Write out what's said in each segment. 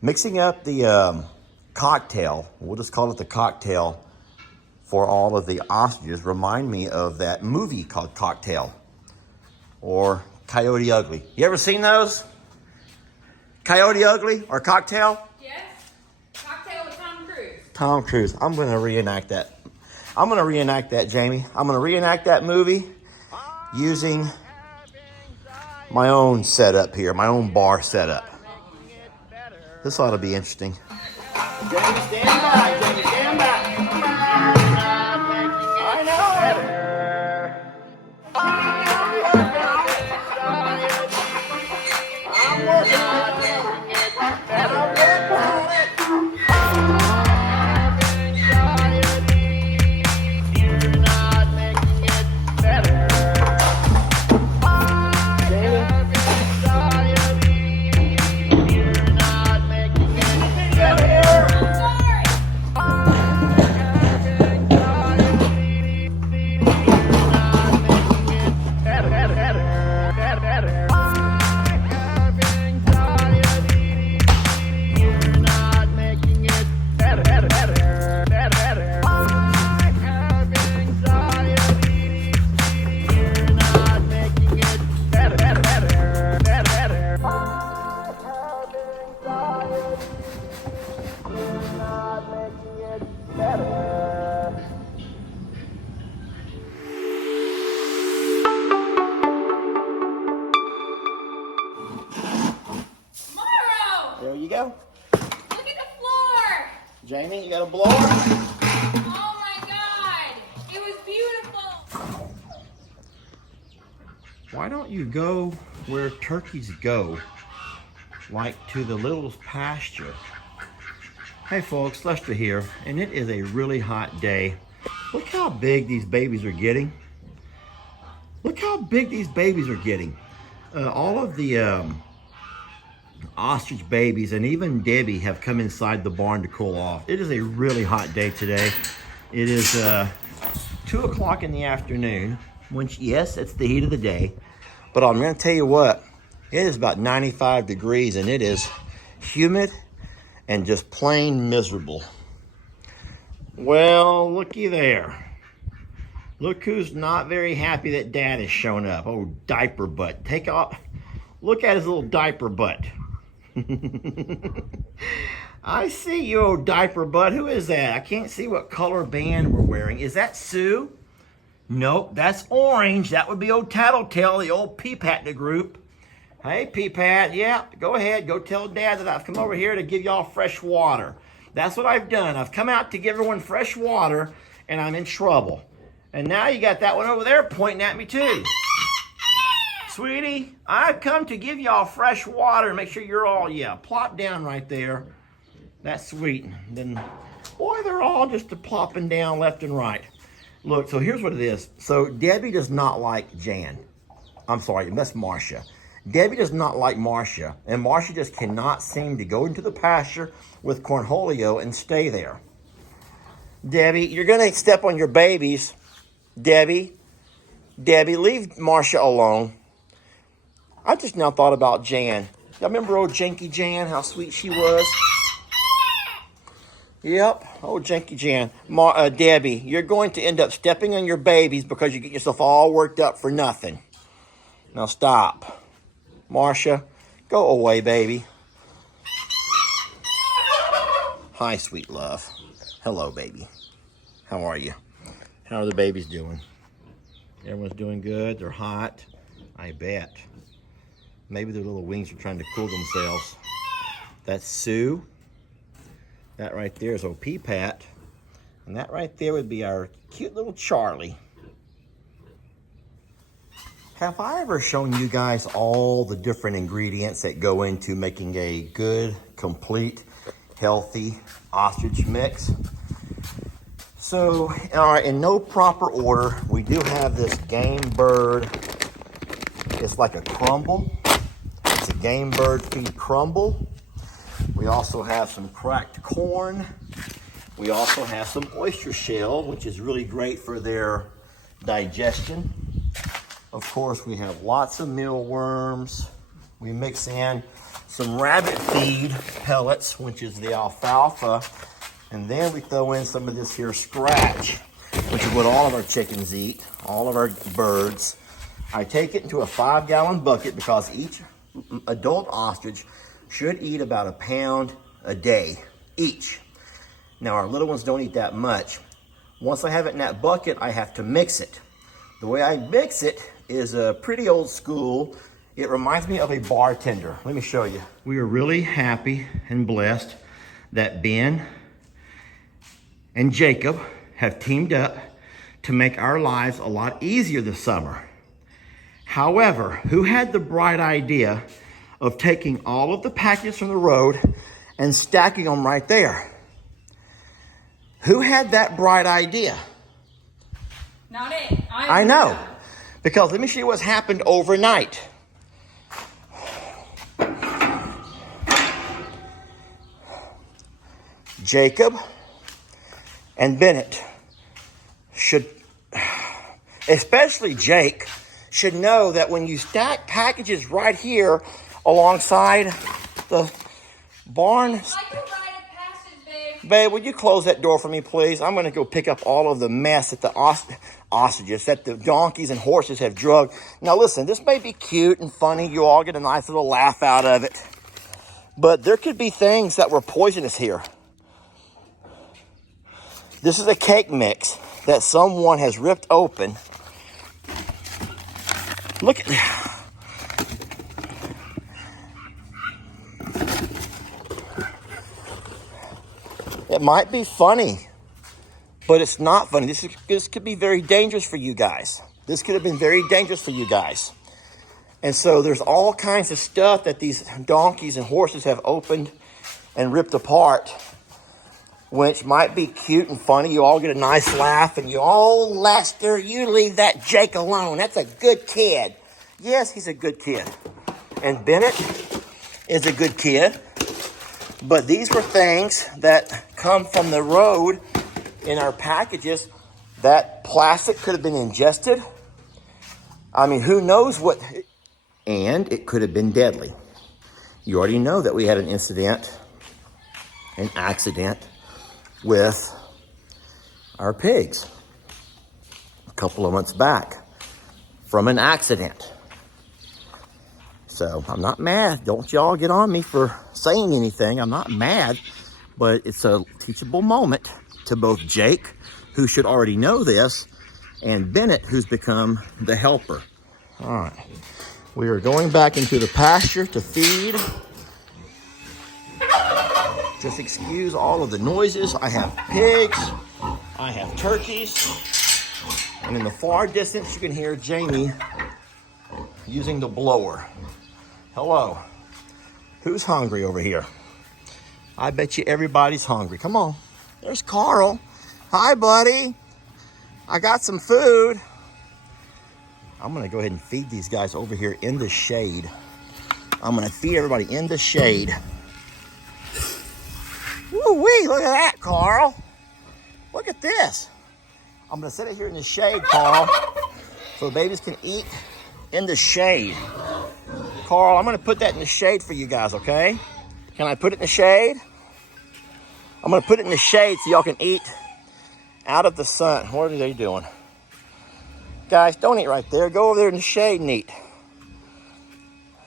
Mixing up the cocktail, we'll just call it the cocktail, for all of the ostriches remind me of that movie called Cocktail or Coyote Ugly. You ever seen those? Coyote Ugly or Cocktail? Yes. Cocktail with Tom Cruise. Tom Cruise. I'm going to reenact that. I'm going to reenact that, Jamie. I'm going to reenact that movie using my own setup here, my own bar setup. This ought to be interesting. Jamie, stand by. Jamie, stand back. I know it. I'm working on it. I'm working on it. There you go. Look at the floor. Jamie, you got a blower? Oh my God. It was beautiful. Why don't you go where turkeys go, like to the little pasture? Hey folks, Lester here, and it is a really hot day. Look how big these babies are getting. Look how big these babies are getting. All of the ostrich babies and even Debbie have come inside the barn to cool off. It is a really hot day today. It is 2 o'clock in the afternoon, which, yes, it's the heat of the day. But I'm going to tell you what, it is about 95 degrees and it is humid and just plain miserable. Well, looky there. Look who's not very happy that Dad has shown up. Oh, diaper butt. Take off. Look at his little diaper butt. I see you, old diaper butt. Who is that? I can't see what color band we're wearing. Is that Sue? Nope, that's orange. That would be old Tattletale, the old Peepat in the group. Hey, Peepat, yeah, go ahead. Go tell Dad that I've come over here to give y'all fresh water. That's what I've done. I've come out to give everyone fresh water, and I'm in trouble. And now you got that one over there pointing at me, too. Sweetie, I've come to give y'all fresh water and make sure you're all, plop down right there. That's sweet. Then, boy, they're all just plopping down left and right. Look, so here's what it is. So Debbie does not like Jan. I'm sorry, that's Marcia. Debbie does not like Marcia, and Marcia just cannot seem to go into the pasture with Cornholio and stay there. Debbie, you're going to step on your babies. Debbie, leave Marcia alone. I just now thought about Jan. Y'all remember old Janky Jan, how sweet she was? Yep, old Janky Jan. Debbie, you're going to end up stepping on your babies because you get yourself all worked up for nothing. Now stop. Marcia, go away, baby. Hi, sweet love. Hello, baby. How are you? How are the babies doing? Everyone's doing good. They're hot. I bet. Maybe their little wings are trying to cool themselves. That's Sue. That right there is old Peepat. And that right there would be our cute little Charlie. Have I ever shown you guys all the different ingredients that go into making a good, complete, healthy ostrich mix? So, all right, in no proper order, we do have this game bird. It's like a crumble. It's a game bird feed crumble. We also have some cracked corn. We also have some oyster shell, which is really great for their digestion. Of course, we have lots of mealworms. We mix in some rabbit feed pellets, which is the alfalfa, and then we throw in some of this here scratch, which is what all of our chickens eat, all of our birds. I take it into a 5-gallon bucket because each adult ostrich should eat about a pound a day each. Now our little ones don't eat that much. Once I have it in that bucket, I have to mix it. The way I mix it is pretty old school. It reminds me of a bartender. Let me show you. We are really happy and blessed that Ben and Jacob have teamed up to make our lives a lot easier this summer. However, who had the bright idea of taking all of the packages from the road and stacking them right there? Who had that bright idea? Not it. I know. Because let me show you what's happened overnight. Jacob and Bennett should, especially Jake, should know that when you stack packages right here alongside the barn. Like a rite of passage, babe. Babe, would you close that door for me, please? I'm going to go pick up all of the mess that the ostriches, that the donkeys and horses have drugged. Now listen, this may be cute and funny. You all get a nice little laugh out of it. But there could be things that were poisonous here. This is a cake mix that someone has ripped open. Look at it. Might be funny, but it's not funny. This could be very dangerous for you guys. This could have been very dangerous for you guys. And so there's all kinds of stuff that these donkeys and horses have opened and ripped apart, which might be cute and funny. You all get a nice laugh and you, oh, Lester, you leave that Jake alone. That's a good kid. Yes, he's a good kid. And Bennett is a good kid. But these were things that come from the road in our packages. That plastic could have been ingested. I mean, who knows what. And it could have been deadly. You already know that we had an accident with our pigs a couple of months back from an accident. So I'm not mad. Don't y'all get on me for saying anything. I'm not mad, but it's a teachable moment to both Jake, who should already know this, and Bennett, who's become the helper. All right, we are going back into the pasture to feed. Just excuse all of the noises. I have pigs, I have turkeys, and in the far distance you can hear Jamie using the blower. Hello. Who's hungry over here? I bet you everybody's hungry. Come on. There's Carl. Hi, buddy. I got some food. I'm going to go ahead and feed these guys over here in the shade. I'm going to feed everybody in the shade. Woo-wee, look at that, Carl. Look at this. I'm going to set it here in the shade, Carl, so the babies can eat in the shade. Carl, I'm going to put that in the shade for you guys, okay? Can I put it in the shade? I'm going to put it in the shade so y'all can eat out of the sun. What are they doing? Guys, don't eat right there. Go over there in the shade and eat.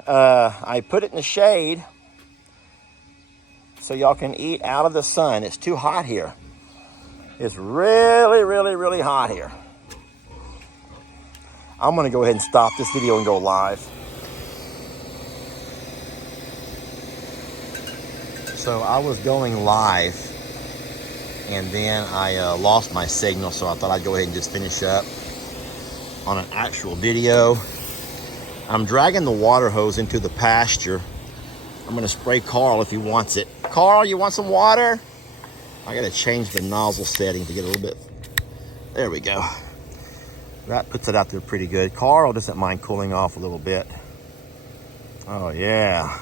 I put it in the shade so y'all can eat out of the sun. It's too hot here. It's really, really, really hot here. I'm going to go ahead and stop this video and go live. So I was going live, and then I lost my signal, so I thought I'd go ahead and just finish up on an actual video. I'm dragging the water hose into the pasture. I'm going to spray Carl if he wants it. Carl, you want some water? I got to change the nozzle setting to get a little bit. There we go. That puts it out there pretty good. Carl doesn't mind cooling off a little bit. Oh, yeah.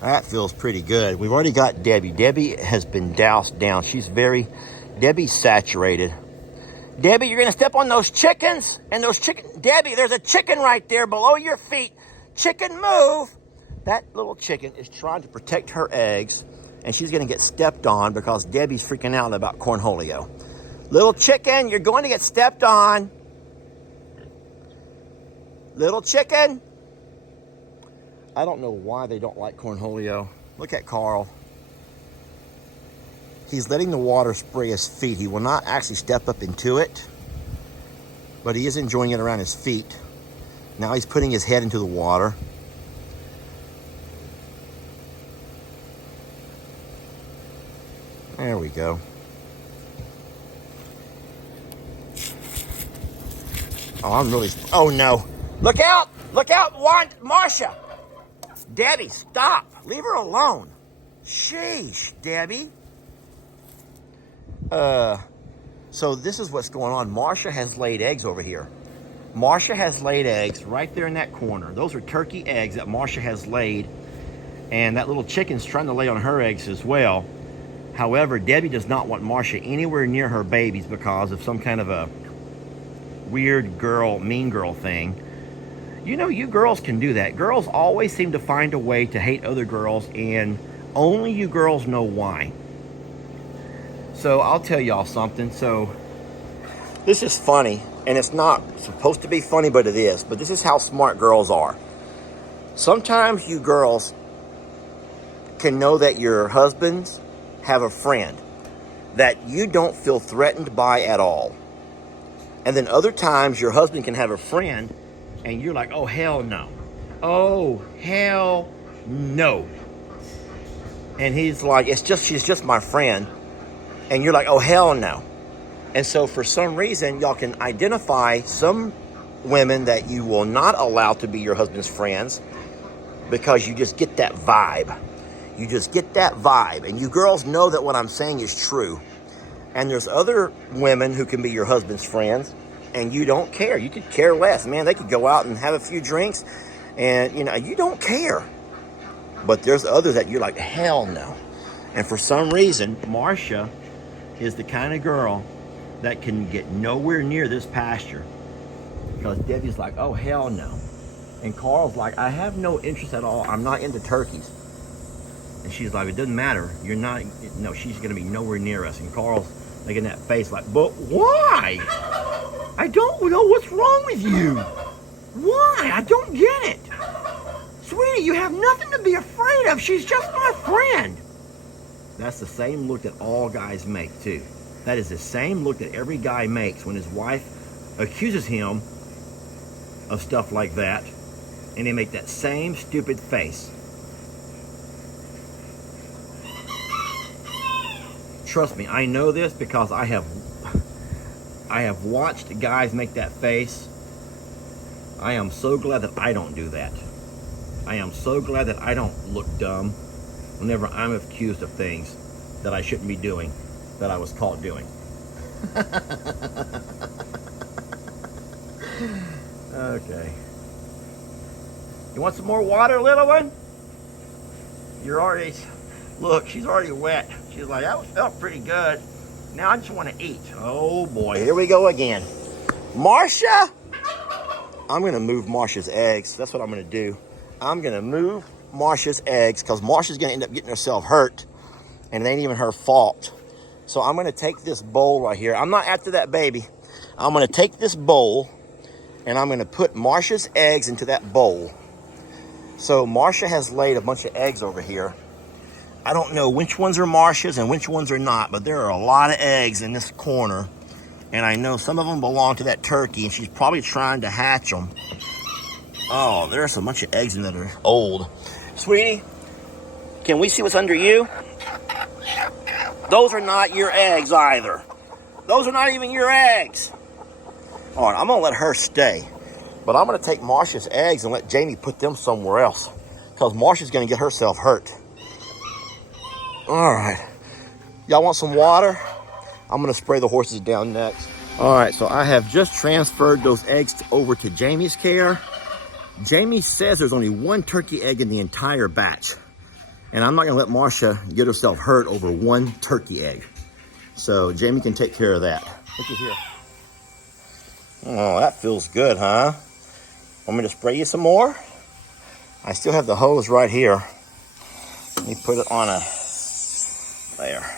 That feels pretty good. We've already got Debbie. Debbie has been doused down. Debbie's saturated. Debbie, you're gonna step on those chickens and those chicken. Debbie, there's a chicken right there below your feet. Chicken, move. That little chicken is trying to protect her eggs, and she's going to get stepped on because Debbie's freaking out about cornholio. Little chicken, you're going to get stepped on. Little chicken. I don't know why they don't like cornholio. Look at Carl. He's letting the water spray his feet. He will not actually step up into it, but he is enjoying it around his feet. Now he's putting his head into the water. There we go. Oh no. Look out! Look out, Marcia! Debbie, stop. Leave her alone. Sheesh, Debbie. So this is what's going on. Marcia has laid eggs over here. Marcia has laid eggs right there in that corner. Those are turkey eggs that Marcia has laid. And that little chicken's trying to lay on her eggs as well. However, Debbie does not want Marcia anywhere near her babies because of some kind of a weird girl, mean girl thing. You know, you girls can do that. Girls always seem to find a way to hate other girls, and only you girls know why. So I'll tell y'all something. So this is funny, and it's not supposed to be funny, but it is. But this is how smart girls are. Sometimes you girls can know that your husbands have a friend that you don't feel threatened by at all. And then other times your husband can have a friend and you're like, oh, hell no. Oh, hell no. And he's like, she's just my friend. And you're like, oh, hell no. And so for some reason, y'all can identify some women that you will not allow to be your husband's friends because you just get that vibe. You just get that vibe. And you girls know that what I'm saying is true. And there's other women who can be your husband's friends, and you don't care. You could care less. Man, they could go out and have a few drinks, and, you know, you don't care. But there's others that you're like, hell no. And for some reason, Marcia is the kind of girl that can get nowhere near this pasture because Debbie's like, oh, hell no. And Carl's like, I have no interest at all. I'm not into turkeys. And she's like, it doesn't matter. You're not, no, she's going to be nowhere near us. And Carl's making that face like, but why? I don't know what's wrong with you. Why? I don't get it. Sweetie, you have nothing to be afraid of. She's just my friend. That's the same look that all guys make, too. That is the same look that every guy makes when his wife accuses him of stuff like that. And they make that same stupid face. Trust me, I know this because I have watched guys make that face. I am so glad that I don't do that. I am so glad that I don't look dumb whenever I'm accused of things that I shouldn't be doing, that I was caught doing. Okay. You want some more water, little one? You're already... Look, she's already wet. She's like, that felt pretty good. Now I just want to eat. Oh boy, here we go again. Marcia! I'm going to move Marcia's eggs. That's what I'm going to do. I'm going to move Marcia's eggs because Marcia's going to end up getting herself hurt. And it ain't even her fault. So I'm going to take this bowl right here. I'm not after that baby. I'm going to take this bowl and I'm going to put Marcia's eggs into that bowl. So Marcia has laid a bunch of eggs over here. I don't know which ones are Marcia's and which ones are not, but there are a lot of eggs in this corner. And I know some of them belong to that turkey, and she's probably trying to hatch them. Oh, there's a bunch of eggs in there that are old. Sweetie, can we see what's under you? Those are not your eggs either. Those are not even your eggs. All right, I'm going to let her stay. But I'm going to take Marcia's eggs and let Jamie put them somewhere else because Marcia's going to get herself hurt. All right. Y'all want some water? I'm going to spray the horses down next. All right, so I have just transferred those eggs over to Jamie's care. Jamie says there's only one turkey egg in the entire batch. And I'm not going to let Marcia get herself hurt over one turkey egg. So Jamie can take care of that. Look at here. Oh, that feels good, huh? Want me to spray you some more? I still have the hose right here. Let me put it on there.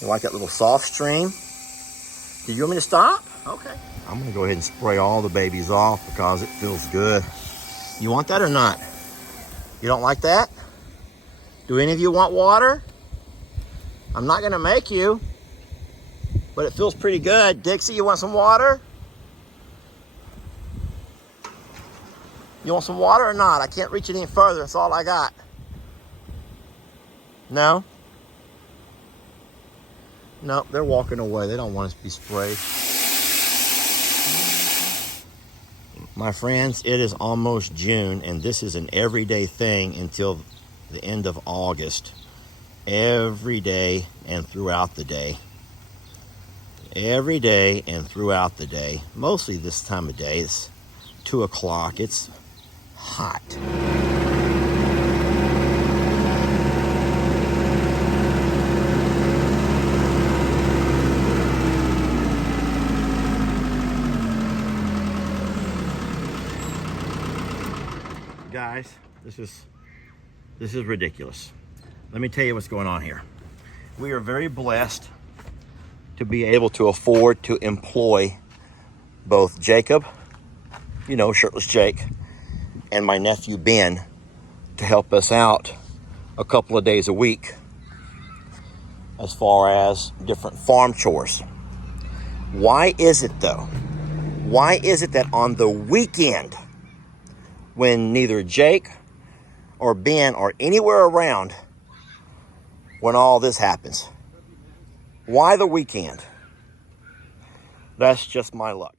You like that little soft stream? Did you want me to stop? Okay. I'm gonna go ahead and spray all the babies off because it feels good. You want that or not? You don't like that? Do any of you want water? I'm not gonna make you, but it feels pretty good. Dixie, you want some water? You want some water or not? I can't reach it any further. That's all I got. No? No, they're walking away. They don't want us to be sprayed. My friends, it is almost June, and this is an everyday thing until the end of August. Every day and throughout the day. Every day and throughout the day. Mostly this time of day. It's 2 o'clock. It's hot. Guys, this is ridiculous. Let me tell you what's going on here. We are very blessed to be able to afford to employ both Jacob, you know, shirtless Jake, and my nephew Ben to help us out a couple of days a week as far as different farm chores. Why is it though? Why is it that on the weekend, when neither Jake or Ben are anywhere around when all this happens? Why the weekend? That's just my luck.